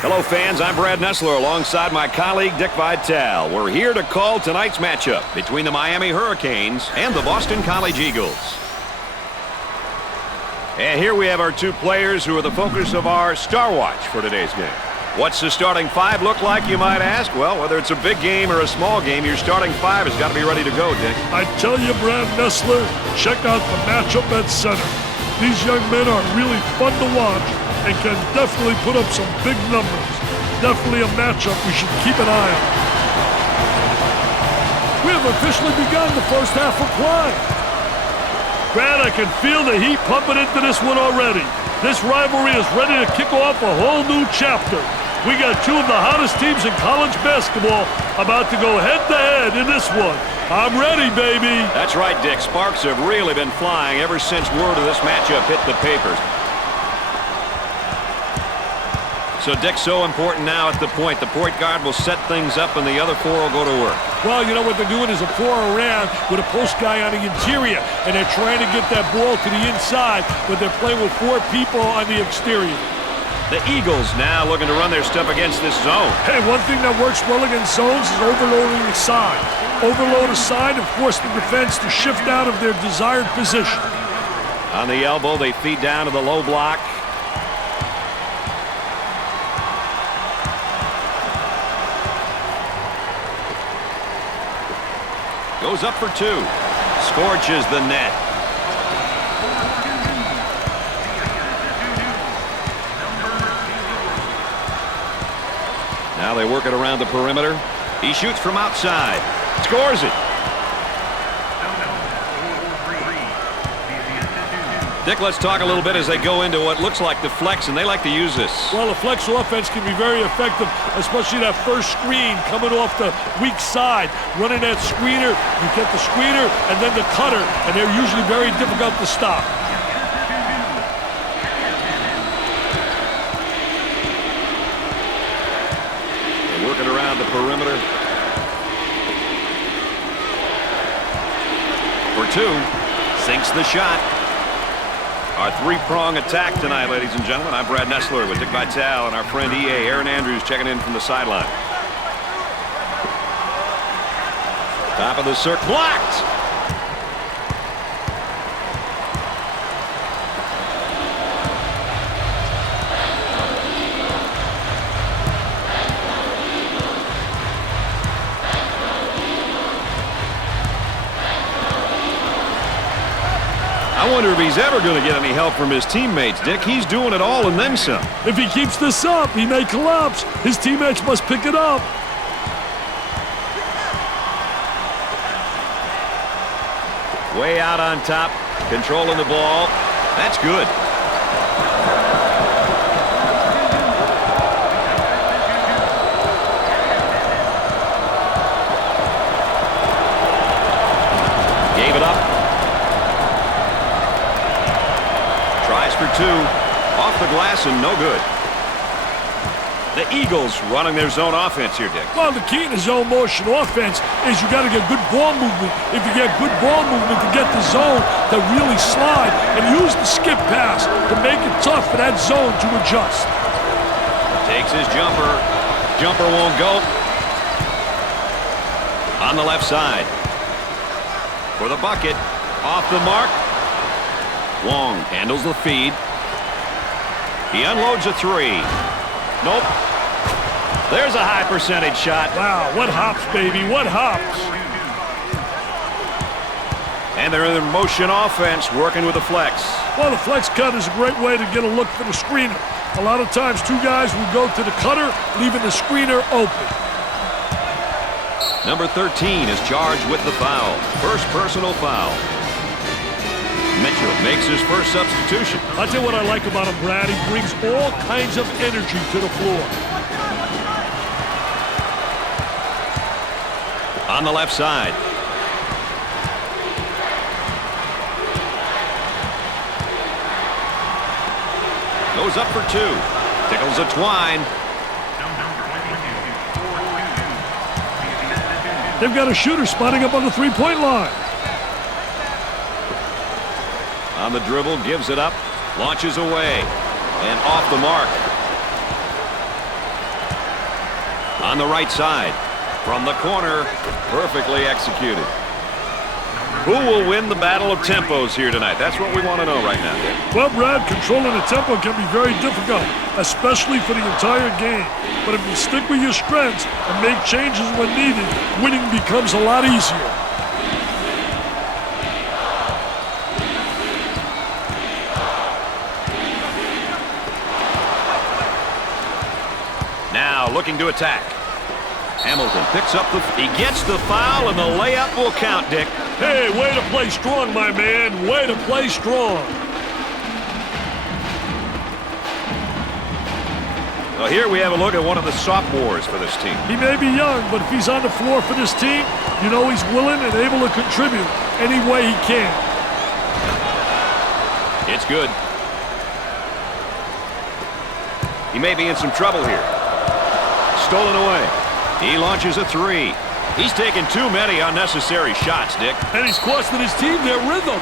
Hello, fans. I'm Brad Nessler alongside my colleague Dick Vitale. We're here to call tonight's matchup between the Miami Hurricanes and the Boston College Eagles. And here we have our two players who are the focus of our Star Watch for today's game. What's the starting five look like, you might ask? Well, whether it's a big game or a small game, your starting five has got to be ready to go, Dick. I tell you, Brad Nessler, check out the matchup at center. These young men are really fun to watch and can definitely put up some big numbers. Definitely a matchup we should keep an eye on. We have officially begun the first half of play. Brad, I can feel the heat pumping into this one already. This rivalry is ready to kick off a whole new chapter. We got two of the hottest teams in college basketball about to go head-to-head in this one. I'm ready, baby. That's right, Dick. Sparks have really been flying ever since word of this matchup hit the papers. So, Dick, so important now at the point. The point guard will set things up and the other four will go to work. Well, you know what they're doing is a four around with a post guy on the interior, and they're trying to get that ball to the inside, but they're playing with four people on the exterior. The Eagles now looking to run their stuff against this zone. Hey, one thing that works well against zones is overloading the side. Overload a side and force the defense to shift out of their desired position. On the elbow, they feed down to the low block. Goes up for two. Scorches the net. Now they work it around the perimeter. He shoots from outside. Scores it. Dick, let's talk a little bit as they go into what looks like the flex, and they like to use this. Well, the flex offense can be very effective, especially that first screen coming off the weak side. Running that screener, you get the screener and then the cutter, and they're usually very difficult to stop. They work it around the perimeter. For two, sinks the shot. Our three-prong attack tonight, ladies and gentlemen. I'm Brad Nessler with Dick Vitale and our friend EA, Aaron Andrews, checking in from the sideline. Top of the circle, blocked! I wonder if he's ever going to get any help from his teammates, Dick. He's doing it all and then some. If he keeps this up, he may collapse. His teammates must pick it up. Way out on top, controlling the ball. That's good. Gave it up. Tries for two. Off the glass and no good. The Eagles running their zone offense here, Dick. Well, the key to zone motion offense is you got to get good ball movement. If you get good ball movement to get the zone to really slide and use the skip pass to make it tough for that zone to adjust. Takes his jumper. Jumper won't go. On the left side. For the bucket. Off the mark. Wong handles the feed. He unloads a three. Nope. There's a high percentage shot. Wow, what hops, baby, what hops. And they're in their motion offense, working with the flex. Well, the flex cut is a great way to get a look for the screener. A lot of times, two guys will go to the cutter, leaving the screener open. Number 13 is charged with the foul. First personal foul. Mitchell makes his first substitution. I'll tell you what I like about him, Brad. He brings all kinds of energy to the floor. On the left side. Goes up for two. Tickles a twine. They've got a shooter spotting up on the three-point line. On the dribble, gives it up, launches away, and off the mark. On the right side. From the corner. Perfectly executed. Who will win the battle of tempos here tonight? That's what we want to know right now. Well, Brad, controlling the tempo can be very difficult, especially for the entire game. But if you stick with your strengths and make changes when needed, winning becomes a lot easier. Now looking to attack. Hamilton picks up he gets the foul, and the layup will count, Dick. Hey, way to play strong, my man. Way to play strong. Well, here we have a look at one of the sophomores for this team. He may be young, but if he's on the floor for this team, you know he's willing and able to contribute any way he can. It's good. He may be in some trouble here. Stolen away. He launches a three. He's taken too many unnecessary shots, Dick. And he's costing his team their rhythm.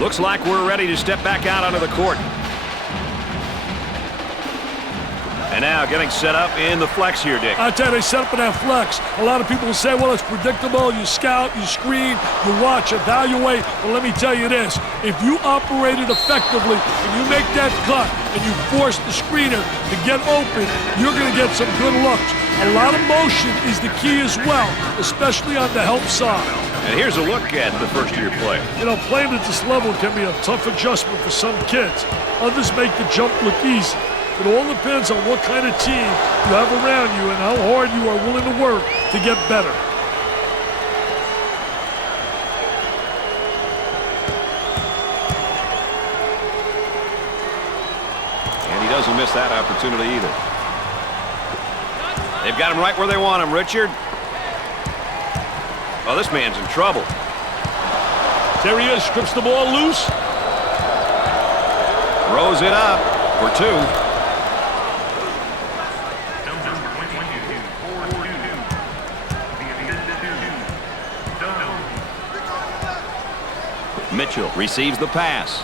Looks like we're ready to step back out onto the court. And now getting set up in the flex here, Dick. I tell you, they set up in that flex. A lot of people will say, well, it's predictable. You scout, you screen, you watch, evaluate. Well, let me tell you this. If you operate it effectively and you make that cut and you force the screener to get open, you're going to get some good looks. A lot of motion is the key as well, especially on the help side. And here's a look at the first-year player. You know, playing at this level can be a tough adjustment for some kids. Others make the jump look easy. It all depends on what kind of team you have around you and how hard you are willing to work to get better. And he doesn't miss that opportunity either. They've got him right where they want him, Richard. Oh, this man's in trouble. There he is, strips the ball loose. Throws it up for two. Mitchell receives the pass.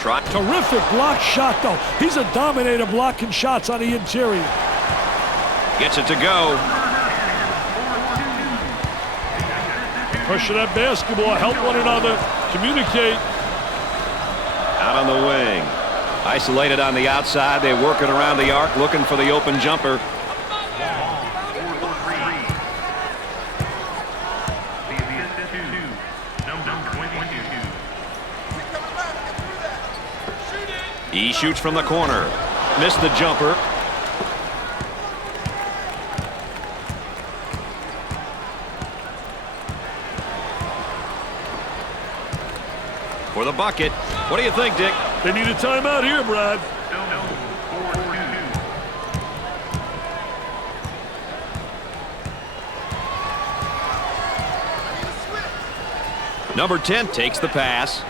Terrific block shot, though. He's a dominator blocking shots on the interior. Gets it to go. Pressure that basketball, help one another, communicate. Out on the wing. Isolated on the outside. They work it around the arc, looking for the open jumper. He shoots from the corner. Missed the jumper. For the bucket. What do you think, Dick? They need a timeout here, Brad. Number 10 takes the pass.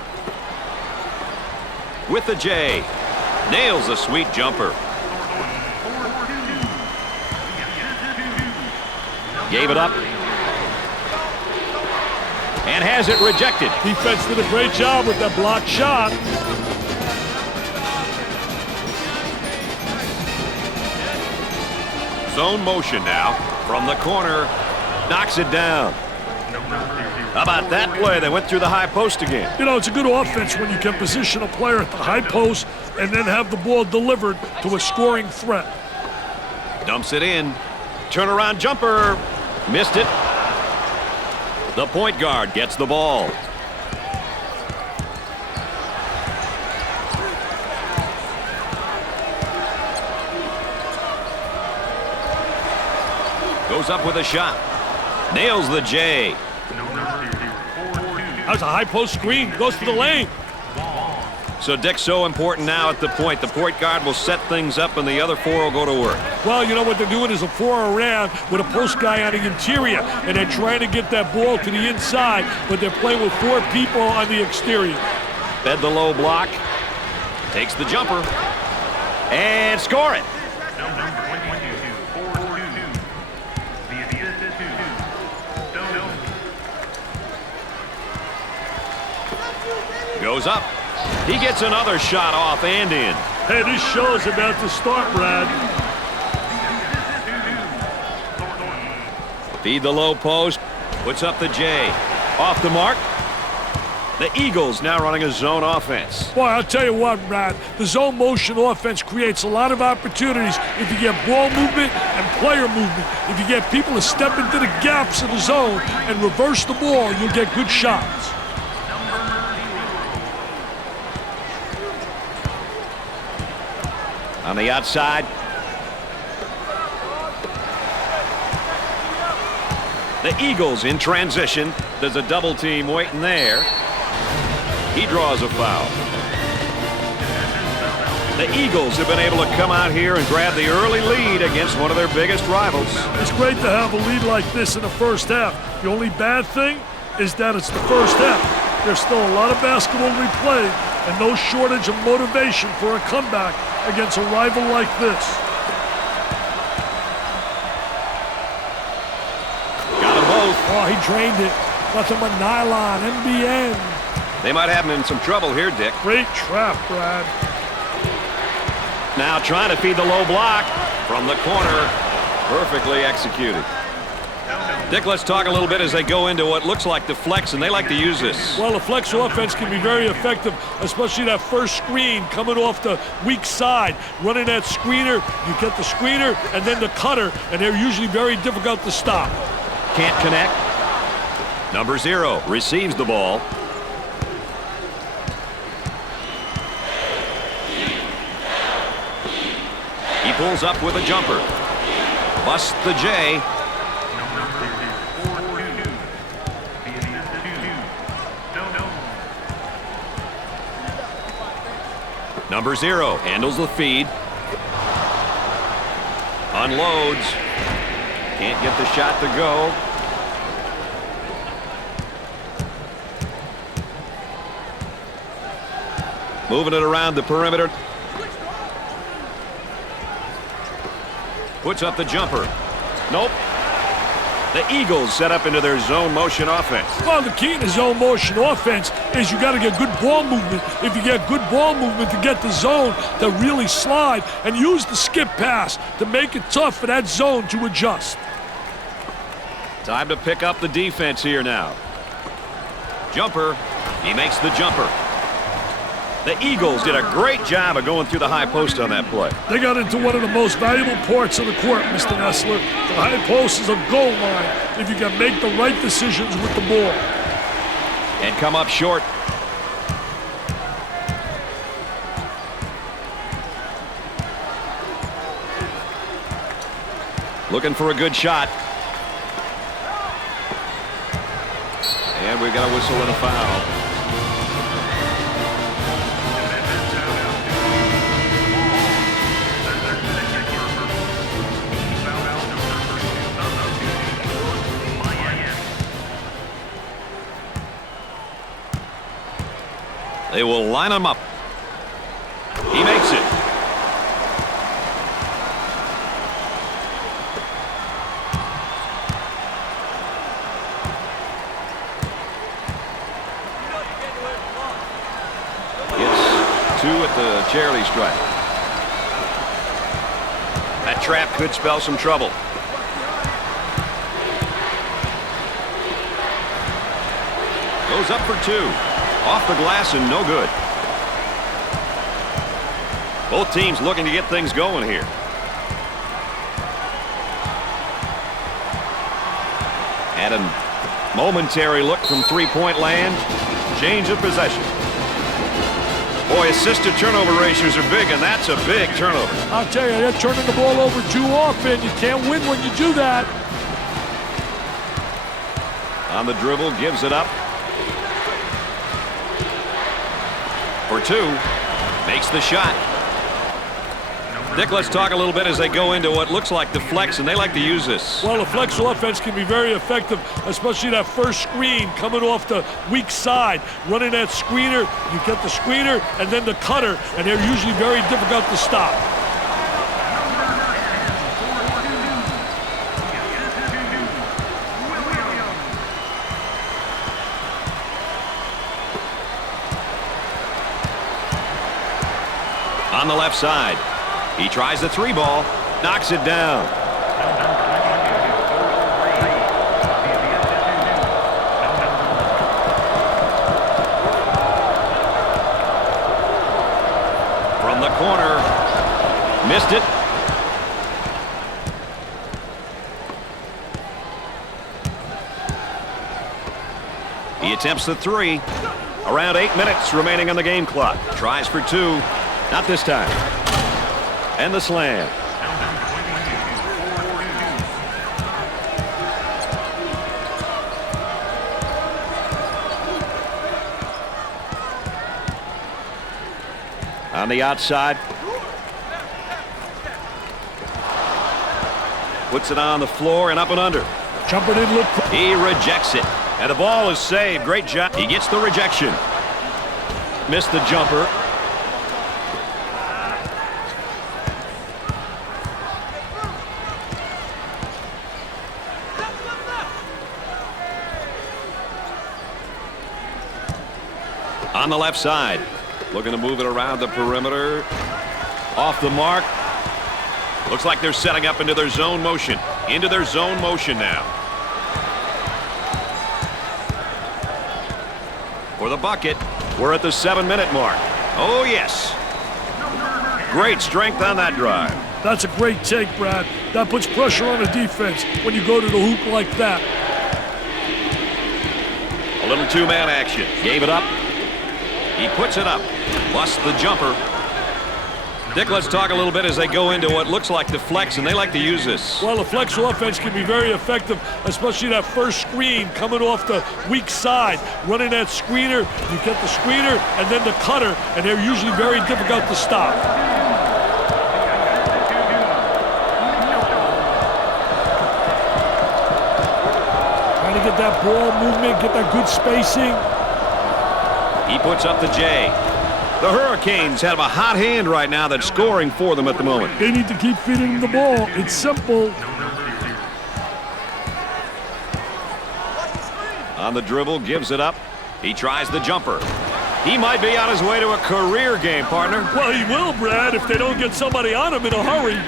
With the J. Nails a sweet jumper. Gave it up. And has it rejected. Defense did a great job with that block shot. Zone motion now. From the corner. Knocks it down. How about that play? They went through the high post again. You know, it's a good offense when you can position a player at the high post and then have the ball delivered to a scoring threat. Dumps it in. Turnaround jumper. Missed it. The point guard gets the ball. Goes up with a shot. Nails the J. That's a high post screen. Goes for the lane. So, Dick, so important now at the point. The point guard will set things up, and the other four will go to work. Well, you know what they're doing is a four around with a post guy on the interior, and they're trying to get that ball to the inside, but they're playing with four people on the exterior. Fed the low block. Takes the jumper. And score it. Goes up. He gets another shot off and in. Hey, this show's about to start, Brad. Feed the low post. Puts up the J. Off the mark. The Eagles now running a zone offense. Boy, I'll tell you what, Brad. The zone motion offense creates a lot of opportunities if you get ball movement and player movement. If you get people to step into the gaps of the zone and reverse the ball, you'll get good shots. On the outside. The Eagles in transition. There's a double team waiting there. He draws a foul. The Eagles have been able to come out here and grab the early lead against one of their biggest rivals. It's great to have a lead like this in the first half. The only bad thing is that it's the first half. There's still a lot of basketball to be played and no shortage of motivation for a comeback against a rival like this. Got them both. Oh, he drained it. Nothing but nylon, NBN. They might have him in some trouble here, Dick. Great trap, Brad. Now trying to feed the low block from the corner. Perfectly executed. Dick, let's talk a little bit as they go into what looks like the flex, and they like to use this. Well, the flex offense can be very effective, especially that first screen coming off the weak side. Running that screener, you get the screener and then the cutter, and they're usually very difficult to stop. Can't connect. Number 0 receives the ball. He pulls up with a jumper. Busts the J. Number 0 handles the feed. Unloads. Can't get the shot to go. Moving it around the perimeter. Puts up the jumper. Nope. The Eagles set up into their zone motion offense. Well, the key to zone motion offense is you got to get good ball movement. If you get good ball movement to get the zone to really slide, and use the skip pass to make it tough for that zone to adjust. Time to pick up the defense here now. Jumper. He makes the jumper. The Eagles did a great job of going through the high post on that play. They got into one of the most valuable parts of the court, Mr. Nessler. The high post is a goal line if you can make the right decisions with the ball. And come up short. Looking for a good shot. And we've got a whistle and a foul. They will line him up. He makes it. Gets 2 at the charity stripe. That trap could spell some trouble. Goes up for 2. Off the glass and no good. Both teams looking to get things going here. And a momentary look from three-point land. Change of possession. Boy, assist-to-turnover ratios are big, and that's a big turnover. I'll tell you, they're turning the ball over too often. You can't win when you do that. On the dribble, gives it up. For two. Makes the shot. Dick, let's talk a little bit as they go into what looks like the flex, and they like to use this. Well, the flex offense can be very effective, especially that first screen coming off the weak side. Running that screener, you get the screener and then the cutter, and they're usually very difficult to stop. On the left side. He tries the three ball, knocks it down. From the corner, missed it. He attempts the three. Around 8 minutes remaining on the game clock. Tries for two, not this time. And the slam. On the outside. Puts it on the floor and up and under. Jumper didn't look. He rejects it. And the ball is saved. Great job. He gets the rejection. Missed the jumper. On the left side. Looking to move it around the perimeter. Off the mark. Looks like they're setting up into their zone motion. Into their zone motion now. For the bucket. We're at the 7-minute mark. Oh, yes. Great strength on that drive. That's a great take, Brad. That puts pressure on the defense when you go to the hoop like that. A little two-man action. Gave it up. He puts it up. Plus the jumper. Dick, let's talk a little bit as they go into what looks like the flex, and they like to use this. Well, the flex offense can be very effective, especially that first screen coming off the weak side. Running that screener, you get the screener and then the cutter, and they're usually very difficult to stop. Trying to get that ball movement, get that good spacing. He puts up the J. The Hurricanes have a hot hand right now that's scoring for them at the moment. They need to keep feeding the ball. It's simple. On the dribble, gives it up. He tries the jumper. He might be on his way to a career game, partner. Well, he will, Brad, if they don't get somebody on him in a hurry.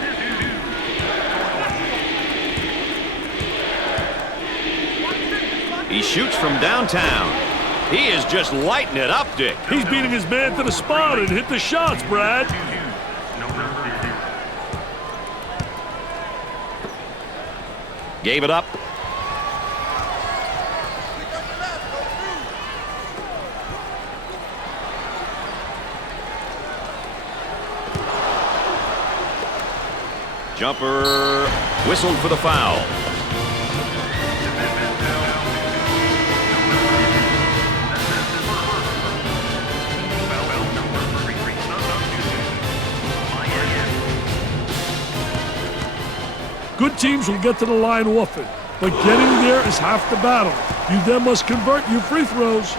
He shoots from downtown. He is just lighting it up, Dick. He's beating his man to the spot and hit the shots, Brad. Gave it up. Jumper whistled for the foul. Good teams will get to the line often, but getting there is half the battle. You then must convert your free throws.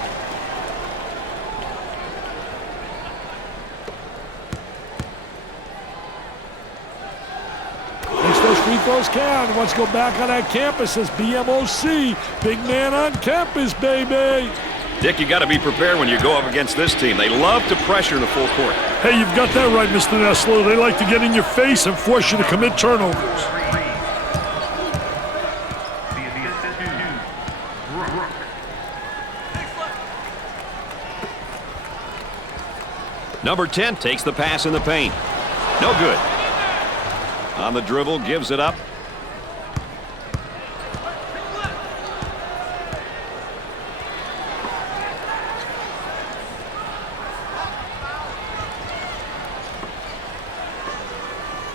Makes those free throws count. Wants to go back on that campus as BMOC. Big man on campus, baby. Dick, you got to be prepared when you go up against this team. They love to pressure in the full court. Hey, you've got that right, Mr. Nestler. They like to get in your face and force you to commit turnovers. Number 10 takes the pass in the paint. No good. On the dribble, gives it up.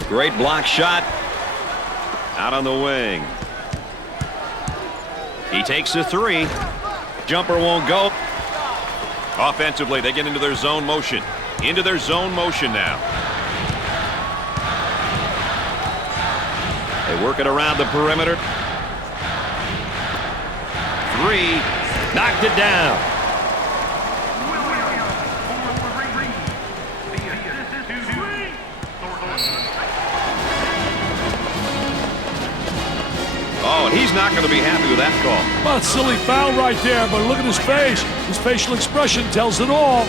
Great block shot. Out on the wing. He takes the three. Jumper won't go. Offensively, they get into their zone motion. Into their zone motion now. They work it around the perimeter. Three. Knocked it down. Oh, and he's not going to be happy with that call. Well, it's a silly foul right there, but look at his face. His facial expression tells it all.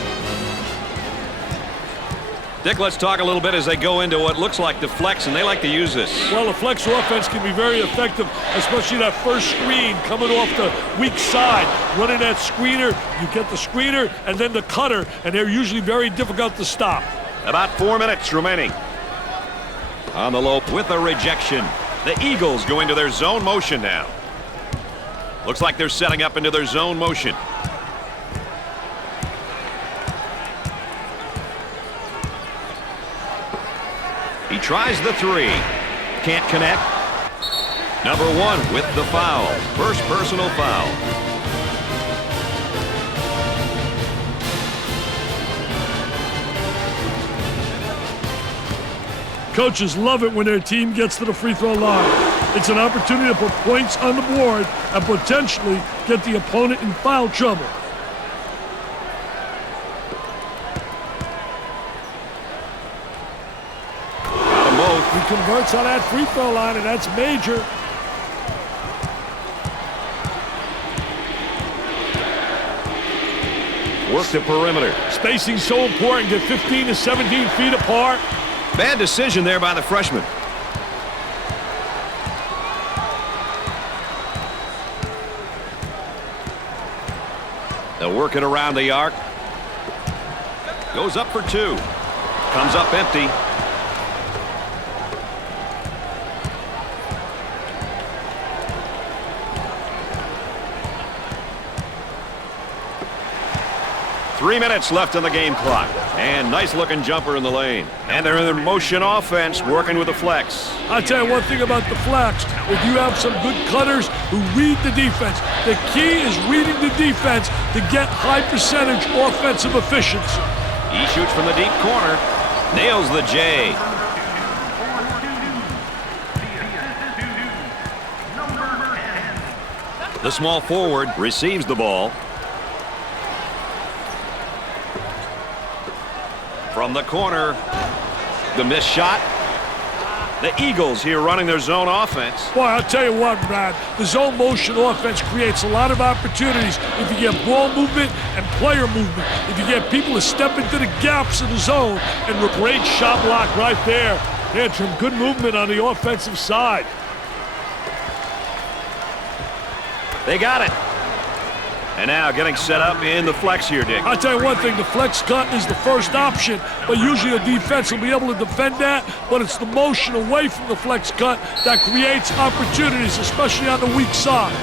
Dick, let's talk a little bit as they go into what looks like the flex, and they like to use this. Well, the flex offense can be very effective, especially that first screen coming off the weak side. Running that screener, you get the screener and then the cutter, and they're usually very difficult to stop. About 4 minutes remaining. On the low with a rejection. The Eagles go into their zone motion now. Looks like they're setting up into their zone motion. He tries the three. Can't connect. Number one with the foul. First personal foul. Coaches love it when their team gets to the free throw line. It's an opportunity to put points on the board and potentially get the opponent in foul trouble. He converts on that free throw line, and that's major. Work the perimeter. Spacing's so important. Get 15 to 17 feet apart. Bad decision there by the freshman. They'll work it around the arc. Goes up for two. Comes up empty. Three minutes left on the game clock. And nice looking jumper in the lane. And they're in their motion offense working with the flex. I'll tell you one thing about the flex. If you have some good cutters who read the defense, the key is reading the defense to get high percentage offensive efficiency. He shoots from the deep corner. Nails the J. The small forward receives the ball. From the corner, the missed shot. The Eagles here running their zone offense. Boy, I'll tell you what, Brad, the zone motion offense creates a lot of opportunities if you get ball movement and player movement. If you get people to step into the gaps in the zone, and a great shot block right there. They had some good movement on the offensive side. They got it. And now getting set up in the flex here, Dick. I'll tell you one thing, the flex cut is the first option, but usually a defense will be able to defend that, but it's the motion away from the flex cut that creates opportunities, especially on the weak side.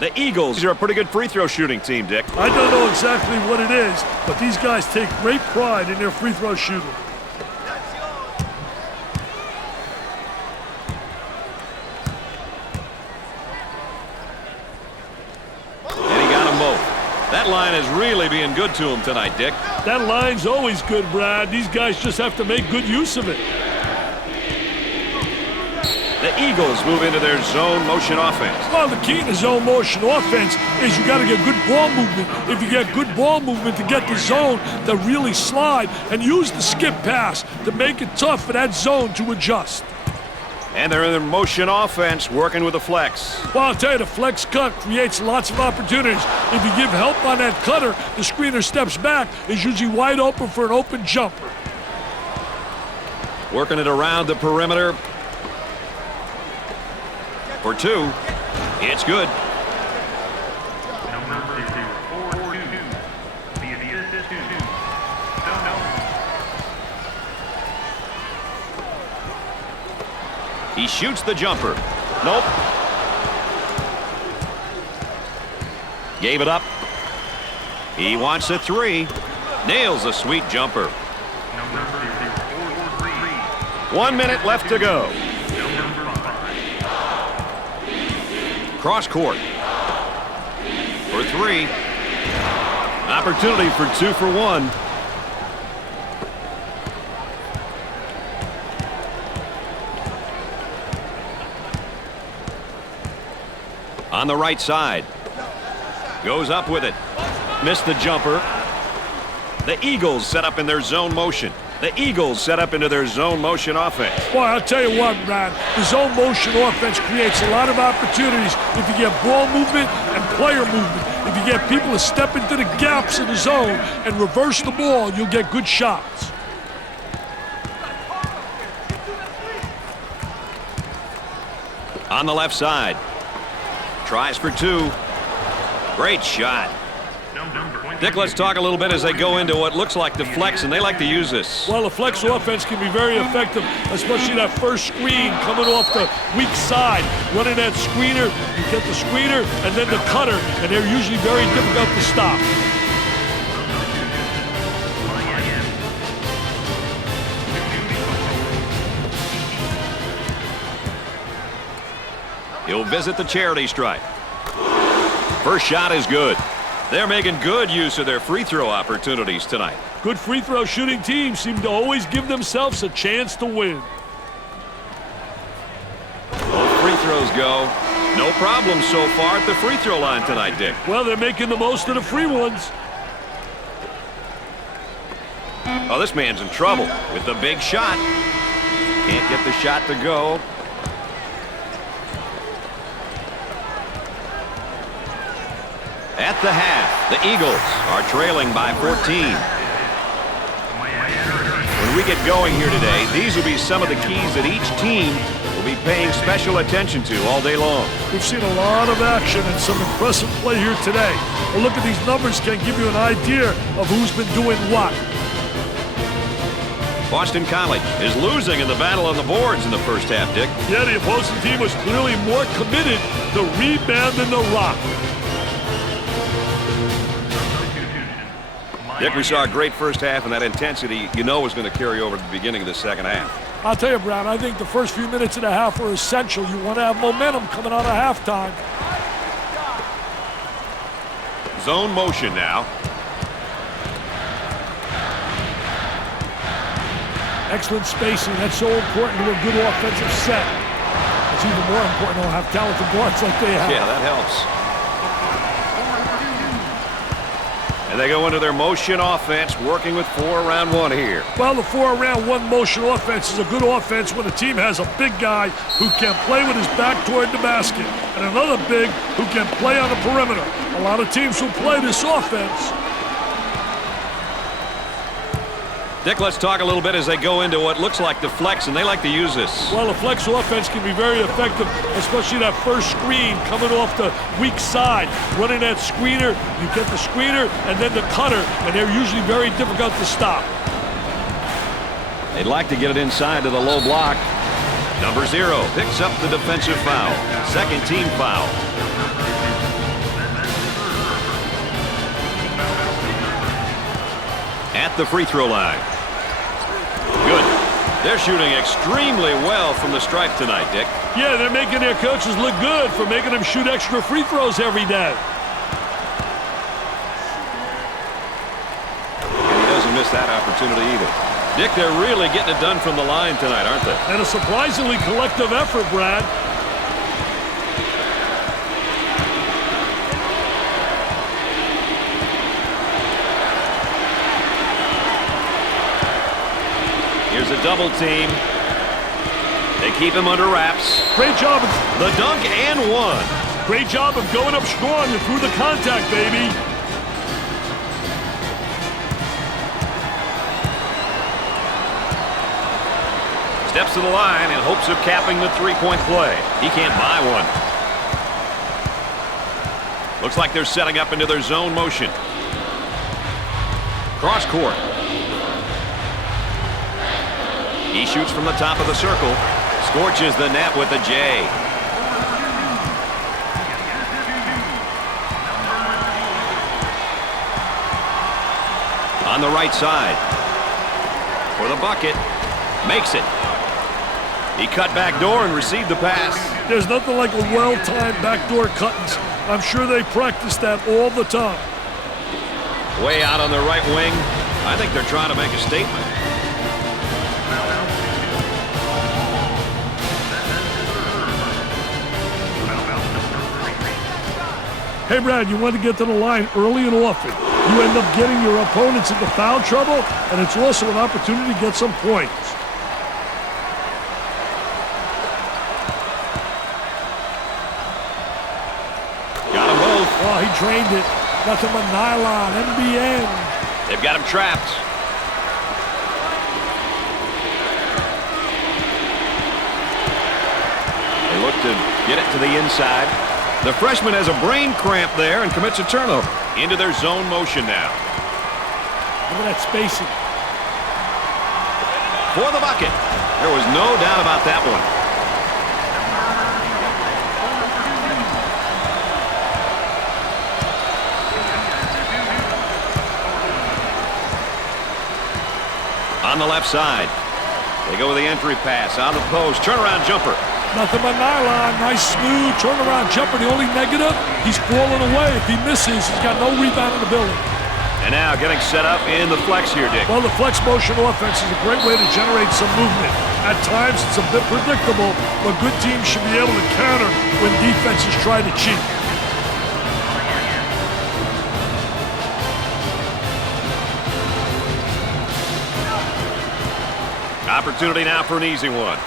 The Eagles are a pretty good free throw shooting team, Dick. I don't know exactly what it is, but these guys take great pride in their free throw shooting. And he got them both. That line is really being good to him tonight, Dick. That line's always good, Brad. These guys just have to make good use of it. The Eagles move into their zone motion offense. Well, the key to zone motion offense is you got to get good ball movement. If you get good ball movement to get the zone to really slide, and use the skip pass to make it tough for that zone to adjust. And they're in their motion offense working with the flex. Well, I'll tell you, the flex cut creates lots of opportunities. If you give help on that cutter, the screener steps back, is usually wide open for an open jumper. Working it around the perimeter. For two, it's good. He shoots the jumper. Nope. Gave it up. He wants a three. Nails a sweet jumper. 1 minute left to go. Cross court. For three. Opportunity for 2 for 1. On the right side. Goes up with it. Missed the jumper. The Eagles set up in their zone motion. The Eagles set up into their zone motion offense. Boy, I'll tell you what, Brad. The zone motion offense creates a lot of opportunities if you get ball movement and player movement. If you get people to step into the gaps in the zone and reverse the ball, you'll get good shots. On the left side. Tries for 2. Great shot. Dick, let's talk a little bit as they go into what looks like the flex, and they like to use this. Well, the flex offense can be very effective, especially that first screen coming off the weak side. Running that screener, you get the screener and then the cutter, and they're usually very difficult to stop. He'll visit the charity stripe. First shot is good. They're making good use of their free throw opportunities tonight. Good free throw shooting teams seem to always give themselves a chance to win. Both free throws go. No problem so far at the free throw line tonight, Dick. Well, they're making the most of the free ones. Oh, this man's in trouble with the big shot. Can't get the shot to go. At the half, the Eagles are trailing by 14. When we get going here today, these will be some of the keys that each team will be paying special attention to all day long. We've seen a lot of action and some impressive play here today. A look at these numbers can give you an idea of who's been doing what. Boston College is losing in the battle on the boards in the first half, Dick. Yeah, the opposing team was clearly more committed to rebound than the rock. Dick, we saw a great first half, and that intensity, you know, is going to carry over to the beginning of the second half. I'll tell you, Brown, I think the first few minutes of the half are essential. You want to have momentum coming out of halftime. Zone motion now. Excellent spacing. That's so important to a good offensive set. It's even more important to have talented guards like they have. Yeah, that helps. And they go into their motion offense, working with 4 around 1 here. Well, the 4 around 1 motion offense is a good offense when the team has a big guy who can play with his back toward the basket and another big who can play on the perimeter. A lot of teams will play this offense. Dick, let's talk a little bit as they go into what looks like the flex, and they like to use this. Well, the flex offense can be very effective, especially that first screen coming off the weak side. Running that screener, you get the screener and then the cutter, and they're usually very difficult to stop. They'd like to get it inside to the low block. Number 0 picks up the defensive foul. Second team foul. At the free throw line. Good. They're shooting extremely well from the stripe tonight, Dick. Yeah, they're making their coaches look good for making them shoot extra free throws every day. And he doesn't miss that opportunity either. Dick, they're really getting it done from the line tonight, aren't they? And a surprisingly collective effort, Brad. Here's a double team. They keep him under wraps. Great job. The dunk and 1. Great job of going up strong and through the contact, baby. Steps to the line in hopes of capping the three-point play. He can't buy one. Looks like they're setting up into their zone motion. Cross court. He shoots from the top of the circle. Scorches the net with a J. on the right side. For the bucket. Makes it. He cut back door and received the pass. There's nothing like a well-timed backdoor cuttings. I'm sure they practice that all the time. Way out on the right wing. I think they're trying to make a statement. Hey, Brad, you want to get to the line early and often. You end up getting your opponents into foul trouble, and it's also an opportunity to get some points. Got them both. Oh, he drained it. Nothing but nylon, NBN. They've got him trapped. They look to get it to the inside. The freshman has a brain cramp there and commits a turnover. Into their zone motion now. Look at that spacing. For the bucket. There was no doubt about that one. On the left side. They go with the entry pass. On the post. Turnaround jumper. Nothing but nylon. Nice, smooth turnaround jumper. The only negative, he's falling away. If he misses, he's got no rebound in the building. And now getting set up in the flex here, Dick. Well, the flex motion offense is a great way to generate some movement. At times, it's a bit predictable, but good teams should be able to counter when defenses try to cheat. Opportunity now for an easy one.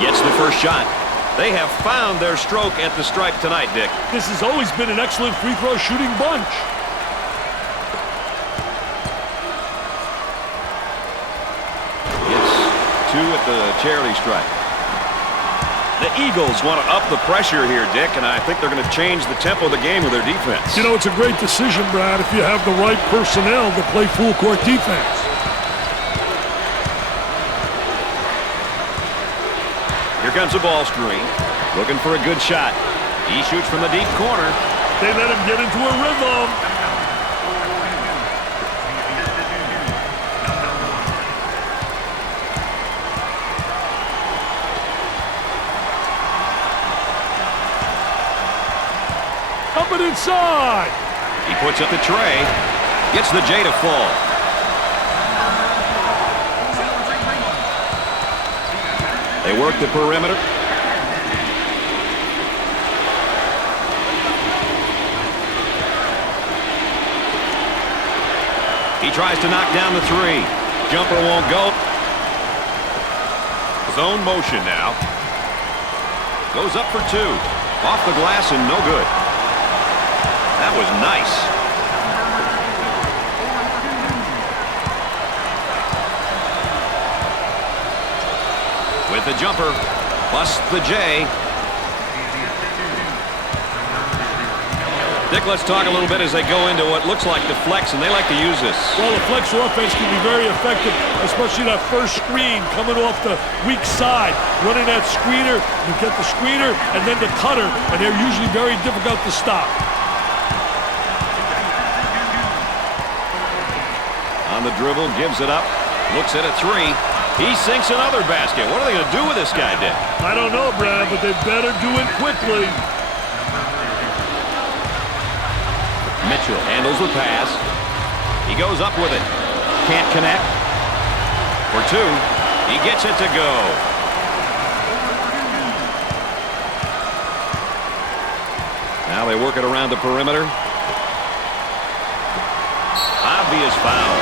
Gets the first shot. They have found their stroke at the stripe tonight, Dick. This has always been an excellent free throw shooting bunch. Gets two at the charity stripe. The Eagles want to up the pressure here, Dick, and I think they're going to change the tempo of the game with their defense. You know, it's a great decision, Brad, if you have the right personnel to play full court defense. Here comes a ball screen. Looking for a good shot. He shoots from the deep corner. They let him get into a rhythm. Coming inside. He puts up the tray. Gets the J to fall. They work the perimeter. He tries to knock down the three. Jumper won't go. Zone motion now. Goes up for two. Off the glass and no good. That was nice. With the jumper, busts the J. Dick, let's talk a little bit as they go into what looks like the flex, and they like to use this. Well, the flex offense can be very effective, especially that first screen coming off the weak side. Running that screener, you get the screener, and then the cutter, and they're usually very difficult to stop. On the dribble, gives it up, looks at a three. He sinks another basket. What are they going to do with this guy, Dick? I don't know, Brad, but they better do it quickly. Mitchell handles the pass. He goes up with it. Can't connect. For two. He gets it to go. Now they work it around the perimeter. Obvious foul.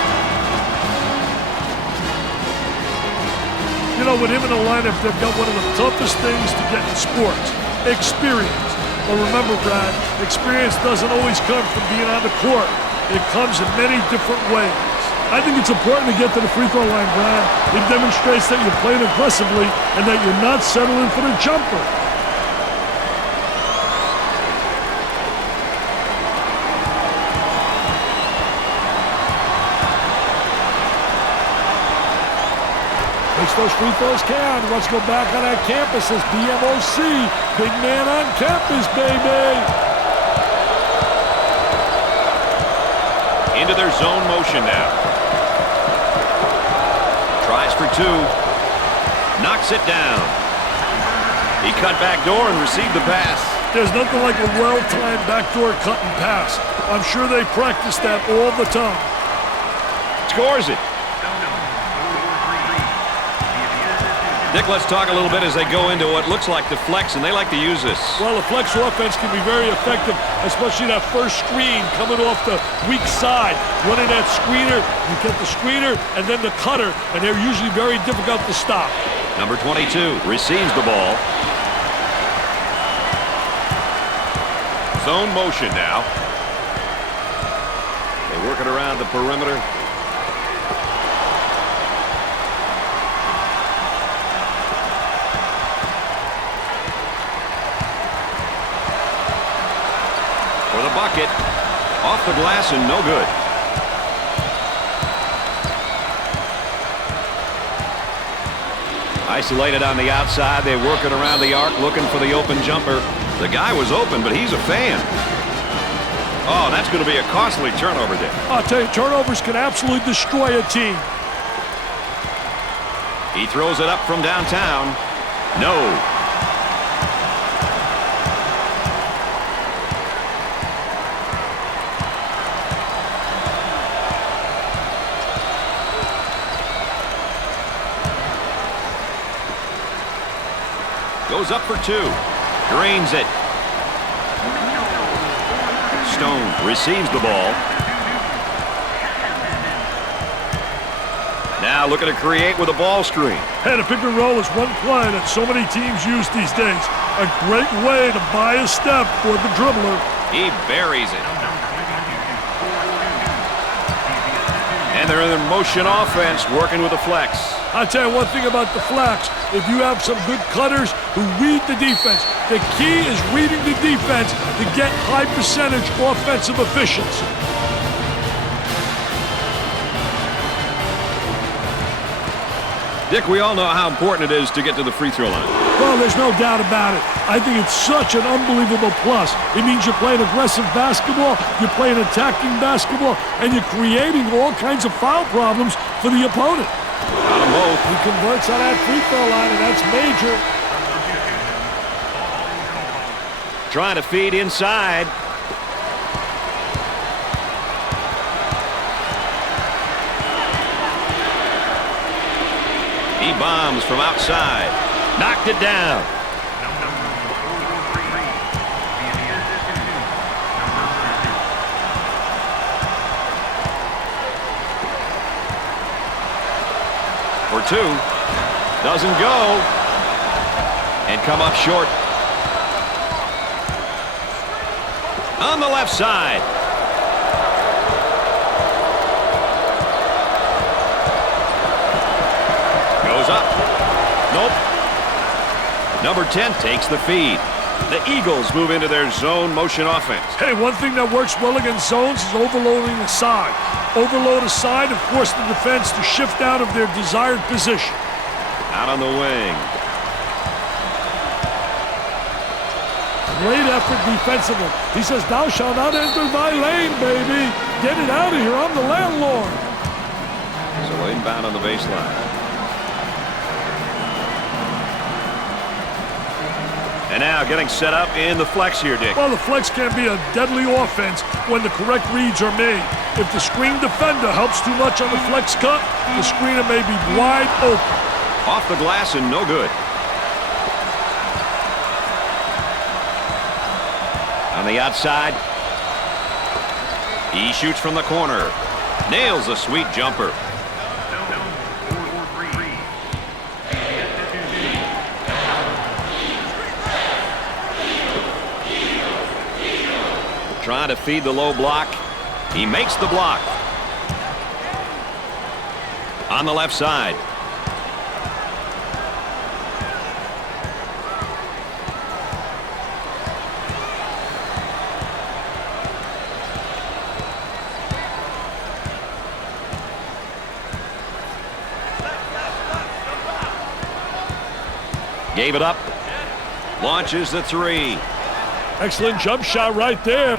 You know, with him in the lineup, they've got one of the toughest things to get in sports. Experience. But remember, Brad, experience doesn't always come from being on the court. It comes in many different ways. I think it's important to get to the free throw line, Brad. It demonstrates that you're playing aggressively and that you're not settling for the jumper. Makes those free throws count. Let's go back on that campus as BMOC. Big man on campus, baby. Into their zone motion now. Tries for two. Knocks it down. He cut back door and received the pass. There's nothing like a well-timed backdoor cut and pass. I'm sure they practice that all the time. Scores it. Dick, let's talk a little bit as they go into what looks like the flex, and they like to use this. Well, the flex offense can be very effective, especially that first screen coming off the weak side. Running that screener, you get the screener and then the cutter, and they're usually very difficult to stop. Number 22 receives the ball. Zone motion now. They work it around the perimeter. For the bucket. Off the glass and no good. Isolated on the outside. They work it around the arc looking for the open jumper. The guy was open, but he's a fan. Oh, that's going to be a costly turnover, Dick. I'll tell you, turnovers can absolutely destroy a team. He throws it up from downtown. No. Goes up for two. Drains it. Stone receives the ball. Now looking to create with a ball screen. Hey, the pick and roll is one play that so many teams use these days. A great way to buy a step for the dribbler. He buries it. And they're in their motion offense, working with the flex. I'll tell you one thing about the flex. If you have some good cutters who read the defense, the key is reading the defense to get high percentage offensive efficiency. Dick, we all know how important it is to get to the free throw line. Well, there's no doubt about it. I think it's such an unbelievable plus. It means you're playing aggressive basketball, you're playing attacking basketball, and you're creating all kinds of foul problems for the opponent. Got them both. He converts on that free throw line, and that's major. Trying to feed inside. He bombs from outside. Knocked it down. For two. Doesn't go. And come up short. On the left side. Goes up. Nope. Number 10 takes the feed. The Eagles move into their zone motion offense. Hey, one thing that works well against zones is overloading the side. Overload a side and force the defense to shift out of their desired position. Out on the wing. Great effort defensively. He says, "Thou shalt not enter my lane, baby. Get it out of here. I'm the landlord." So inbound on the baseline. And now getting set up in the flex here, Dick. Well, the flex can be a deadly offense when the correct reads are made. If the screen defender helps too much on the flex cut, the screener may be wide open. Off the glass and no good. On the outside. He shoots from the corner. Nails a sweet jumper. Trying to feed the low block. He makes the block. On the left side. Gave it up. Launches the three. Excellent jump shot right there.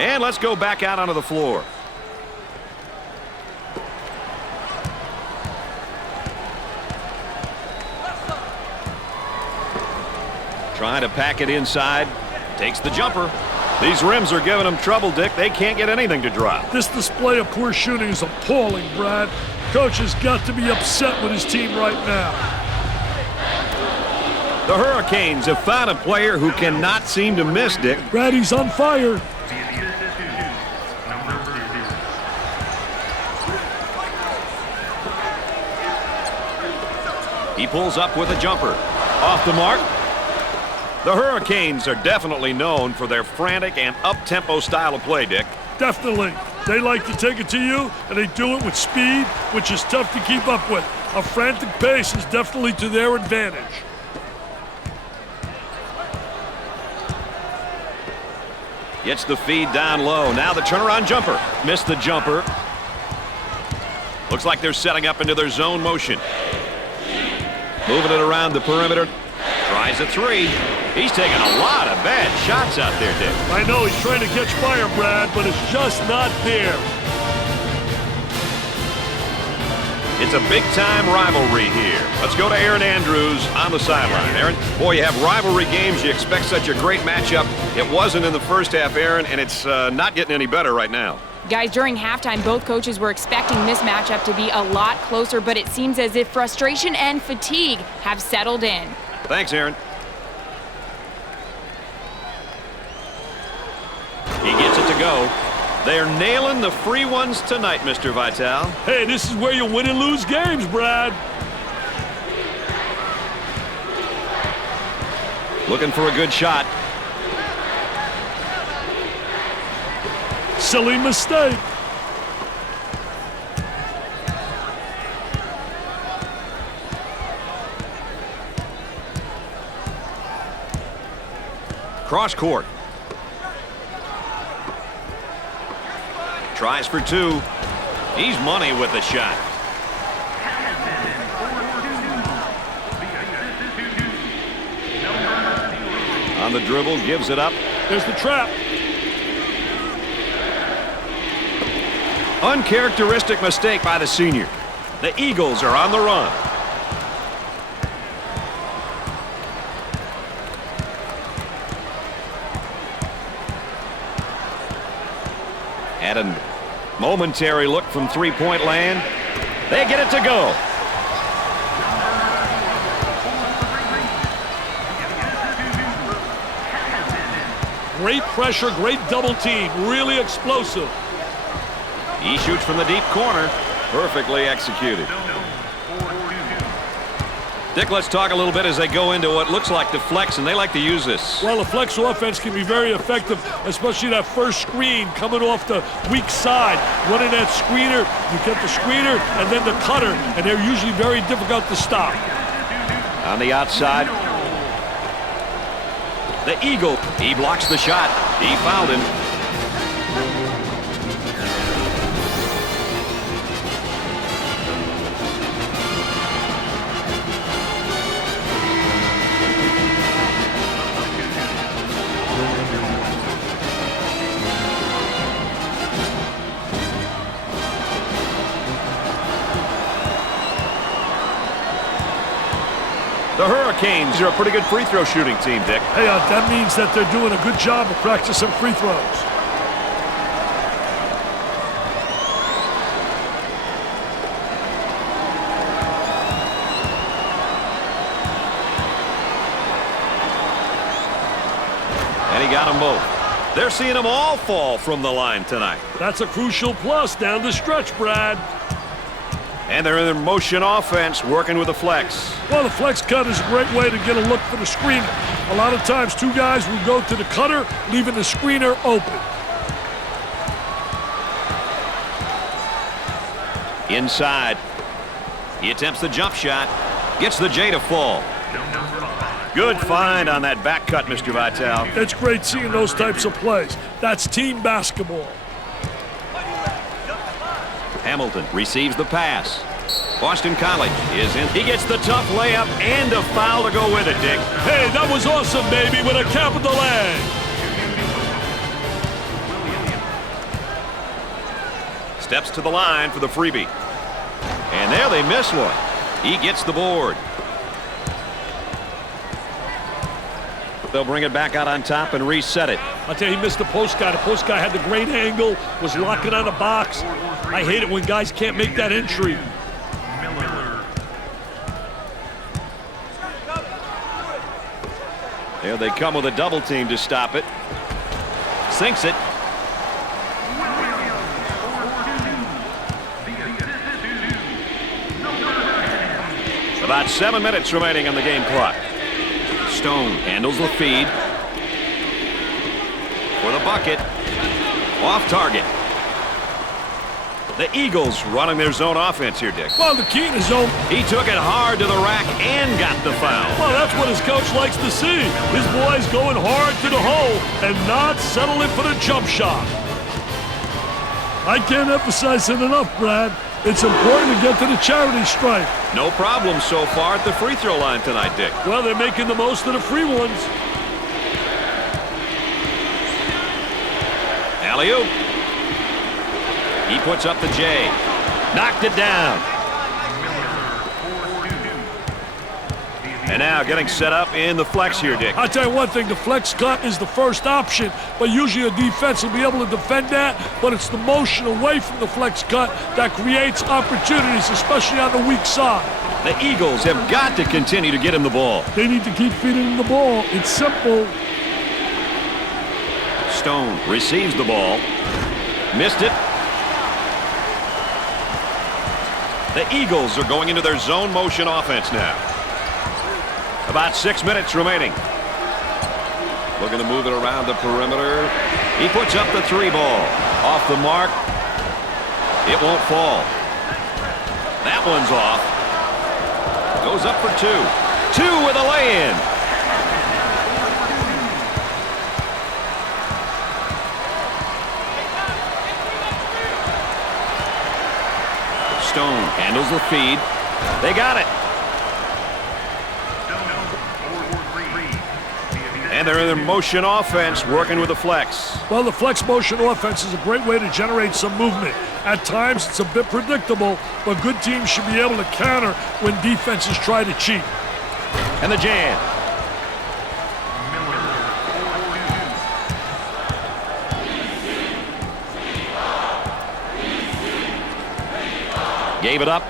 And let's go back out onto the floor. Trying to pack it inside. Takes the jumper. These rims are giving them trouble, Dick. They can't get anything to drop. This display of poor shooting is appalling, Brad. Coach has got to be upset with his team right now. The Hurricanes have found a player who cannot seem to miss, Dick. Brad, he's on fire. He pulls up with a jumper. Off the mark. The Hurricanes are definitely known for their frantic and up-tempo style of play, Dick. Definitely. They like to take it to you, and they do it with speed, which is tough to keep up with. A frantic pace is definitely to their advantage. Gets the feed down low. Now the turnaround jumper. Missed the jumper. Looks like they're setting up into their zone motion. Moving it around the perimeter. Tries a three. He's taking a lot of bad shots out there, Dick. I know he's trying to catch fire, Brad, but it's just not there. It's a big-time rivalry here. Let's go to Aaron Andrews on the sideline. Aaron, boy, you have rivalry games. You expect such a great matchup. It wasn't in the first half, Aaron, and it's not getting any better right now. Guys, during halftime, both coaches were expecting this matchup to be a lot closer, but it seems as if frustration and fatigue have settled in. Thanks, Aaron. He gets it to go. They're nailing the free ones tonight, Mr. Vital. Hey, this is where you win and lose games, Brad. Looking for a good shot. Silly mistake. Cross court. Tries for two. He's money with the shot. On the dribble, gives it up. There's the trap. Uncharacteristic mistake by the senior. The Eagles are on the run. Had a momentary look from three-point land. They get it to go. Great pressure, great double team, really explosive. He shoots from the deep corner. Perfectly executed. Dick, let's talk a little bit as they go into what looks like the flex, and they like to use this. Well, the flex offense can be very effective, especially that first screen coming off the weak side. Running that screener, you get the screener and then the cutter, and they're usually very difficult to stop. On the outside, the Eagle. He blocks the shot. He fouled him. The Hurricanes are a pretty good free throw shooting team, Dick. Hey, that means that they're doing a good job of practicing free throws. And he got them both. They're seeing them all fall from the line tonight. That's a crucial plus down the stretch, Brad. And they're in their motion offense, working with the flex. Well, the flex cut is a great way to get a look for the screener. A lot of times, two guys will go to the cutter, leaving the screener open. Inside. He attempts the jump shot. Gets the J to fall. Good find on that back cut, Mr. Vital. It's great seeing those types of plays. That's team basketball. Hamilton receives the pass. Boston College is in. He gets the tough layup and a foul to go with it, Dick. Hey, that was awesome, baby, with a capital A. Steps to the line for the freebie. And there they miss one. He gets the board. They'll bring it back out on top and reset it. I'll tell you, he missed the post guy. The post guy had the great angle, was locking on the box. I hate it when guys can't make that entry. There they come with a double team to stop it. Sinks it. About 7 minutes remaining on the game clock. Stone handles the feed. For the bucket. Off target. The Eagles running their zone offense here, Dick. Well, the key to zone. He took it hard to the rack and got the foul. Well, that's what his coach likes to see. His boys going hard to the hole and not settling for the jump shot. I can't emphasize it enough, Brad. It's important to get to the charity stripe. No problem so far at the free throw line tonight, Dick. Well, they're making the most of the free ones. Alley-oop. He puts up the J. Knocked it down. And now getting set up in the flex here, Dick. I'll tell you one thing, the flex cut is the first option, but usually a defense will be able to defend that, but it's the motion away from the flex cut that creates opportunities, especially on the weak side. The Eagles have got to continue to get him the ball. They need to keep feeding him the ball. It's simple. Stone receives the ball. Missed it. The Eagles are going into their zone motion offense now. About 6 minutes remaining. Looking to move it around the perimeter. He puts up the three ball. Off the mark. It won't fall. That one's off. Goes up for two. Two with a lay-in. Stone handles the feed. They got it. And they're in their motion offense, working with the flex. Well, the flex motion offense is a great way to generate some movement. At times, it's a bit predictable, but good teams should be able to counter when defenses try to cheat. And the jam. Gave it up.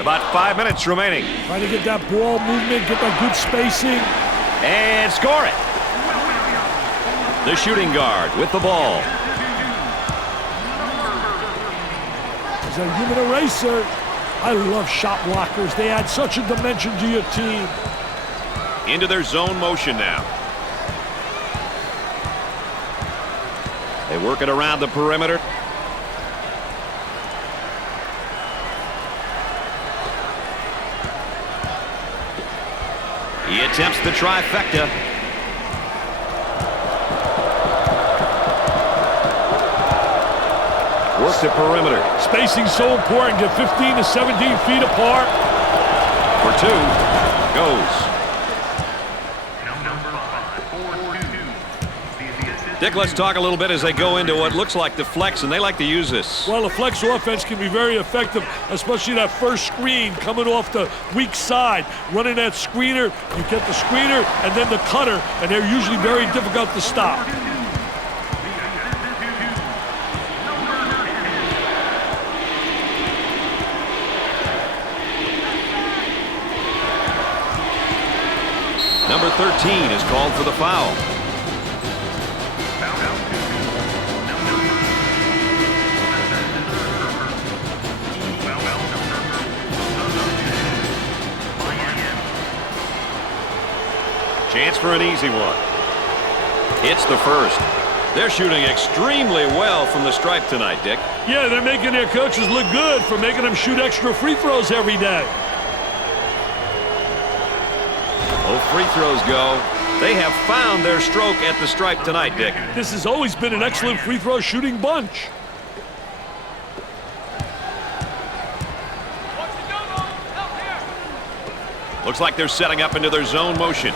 About 5 minutes remaining. Trying to get that ball movement, get that good spacing. And score it. The shooting guard with the ball. He's a human eraser. I love shot blockers. They add such a dimension to your team. Into their zone motion now. They work it around the perimeter. He attempts the trifecta. Works the perimeter. Spacing's so important. Get 15 to 17 feet apart. For two. Goes. Dick, let's talk a little bit as they go into what looks like the flex, and they like to use this. Well, the flex offense can be very effective, especially that first screen coming off the weak side. Running that screener, you get the screener and then the cutter, and they're usually very difficult to stop. Number 13 is called for the foul. Chance for an easy one. Hits the first. They're shooting extremely well from the stripe tonight, Dick. Yeah, they're making their coaches look good for making them shoot extra free throws every day. Both free throws go. They have found their stroke at the stripe tonight, Dick. This has always been an excellent free throw shooting bunch. Looks like they're setting up into their zone motion.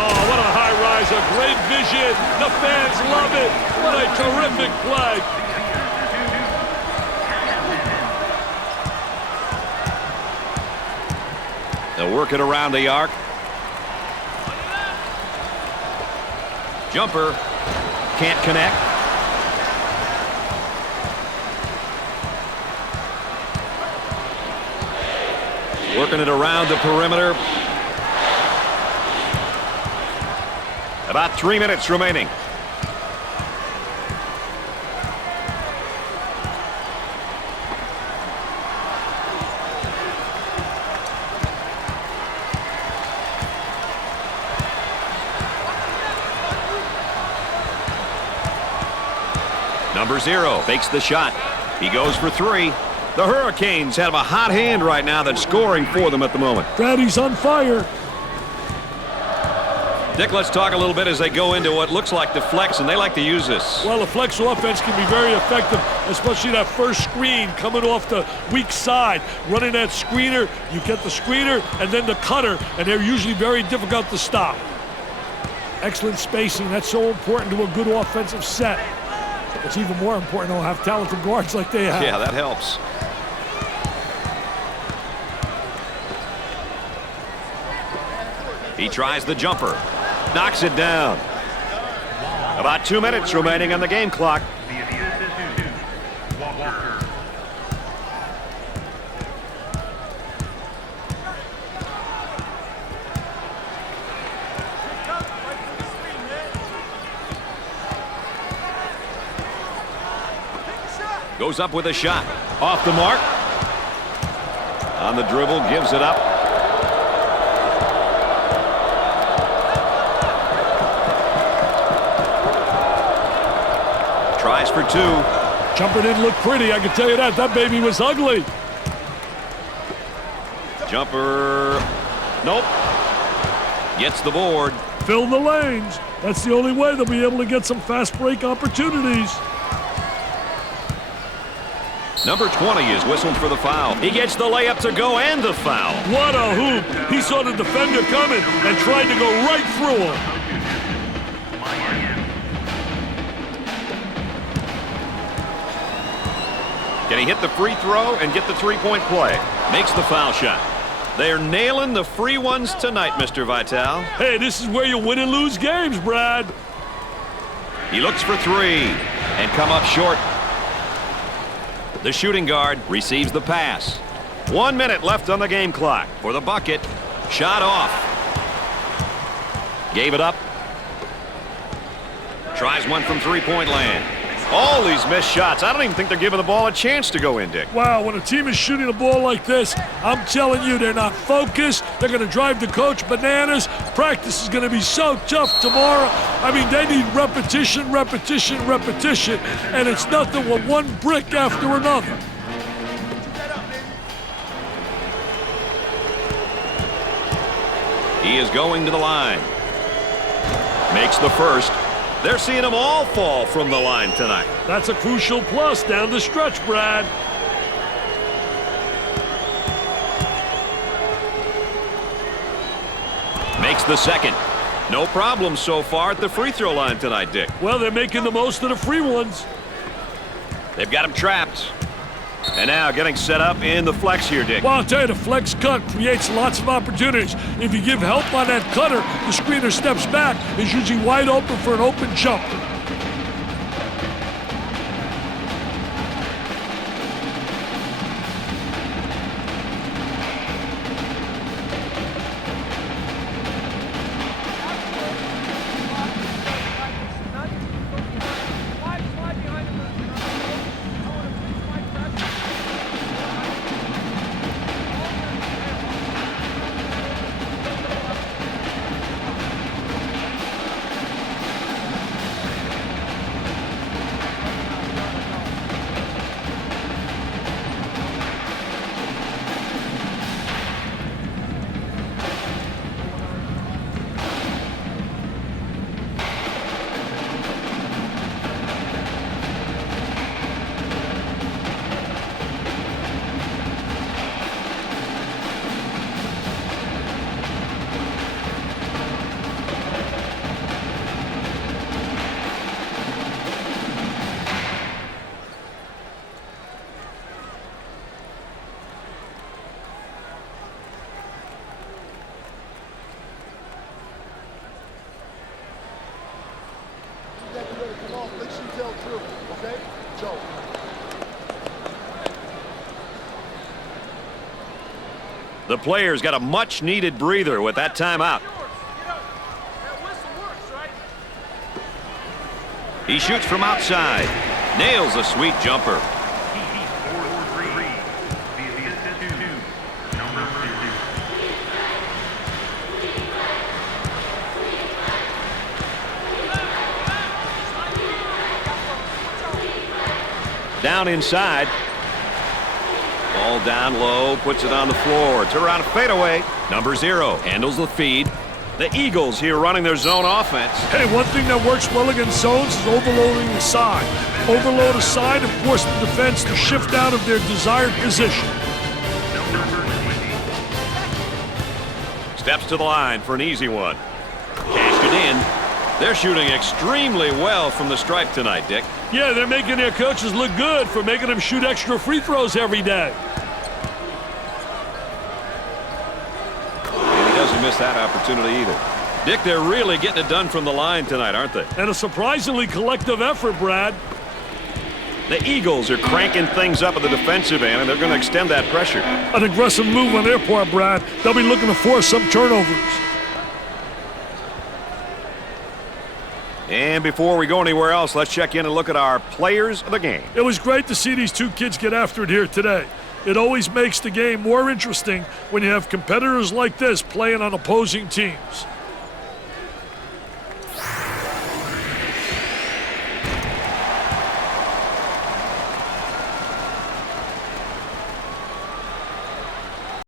Oh, what a high guys. A great vision. The fans love it. What a terrific play. They'll work it around the arc. Jumper. Can't connect. Working it around the perimeter. About 3 minutes remaining. Number 0 fakes the shot. He goes for 3. The Hurricanes have a hot hand right now that's scoring for them at the moment. Brad, he's on fire. Dick, let's talk a little bit as they go into what looks like the flex, and they like to use this. Well, the flex offense can be very effective, especially that first screen coming off the weak side. Running that screener, you get the screener and then the cutter, and they're usually very difficult to stop. Excellent spacing. That's so important to a good offensive set. It's even more important to have talented guards like they have. Yeah, that helps. He tries the jumper. Knocks it down. About 2 minutes remaining on the game clock. Goes up with a shot. Off the mark. On the dribble, gives it up. Tries for 2. Jumper didn't look pretty, I can tell you that. That baby was ugly. Jumper. Nope. Gets the board. Fill the lanes. That's the only way they'll be able to get some fast break opportunities. Number 20 is whistled for the foul. He gets the layup to go and the foul. What a hoop. He saw the defender coming and tried to go right through him. Can he hit the free throw and get the three-point play? Makes the foul shot. They're nailing the free ones tonight, Mr. Vitale. Hey, this is where you win and lose games, Brad. He looks for 3 and come up short. The shooting guard receives the pass. 1 minute left on the game clock for the bucket. Shot off. Gave it up. Tries one from three-point land. All these missed shots. I don't even think they're giving the ball a chance to go in, Dick. Wow, when a team is shooting the ball like this, I'm telling you, they're not focused. They're going to drive the coach bananas. Practice is going to be so tough tomorrow. I mean, they need repetition, repetition, repetition, and it's nothing but one brick after another. He is going to the line. Makes the first. They're seeing them all fall from the line tonight. That's a crucial plus down the stretch, Brad. Makes the second. No problem so far at the free throw line tonight, Dick. Well, they're making the most of the free ones. They've got him trapped. And now getting set up in the flex here, Dick. Well, I'll tell you, the flex cut creates lots of opportunities. If you give help on that cutter, the screener steps back. Is usually wide open for an open jump. him off. Make sure you tell the truth, okay? Joe. The players got a much-needed breather with that timeout. He shoots from outside. Nails a sweet jumper. Down inside. Ball down low, puts it on the floor. Turn around a fadeaway. Number 0 handles the feed. The Eagles here running their zone offense. Hey, one thing that works well against zones is overloading the side. Overload a side and force the defense to shift out of their desired position. Steps to the line for an easy one. Cashed it in. They're shooting extremely well from the stripe tonight, Dick. Yeah, they're making their coaches look good for making them shoot extra free throws every day. And he doesn't miss that opportunity either. Dick, they're really getting it done from the line tonight, aren't they? And a surprisingly collective effort, Brad. The Eagles are cranking things up at the defensive end, and they're going to extend that pressure. An aggressive move on their part, Brad. They'll be looking to force some turnovers. And before we go anywhere else, let's check in and look at our players of the game. It was great to see these two kids get after it here today. It always makes the game more interesting when you have competitors like this playing on opposing teams.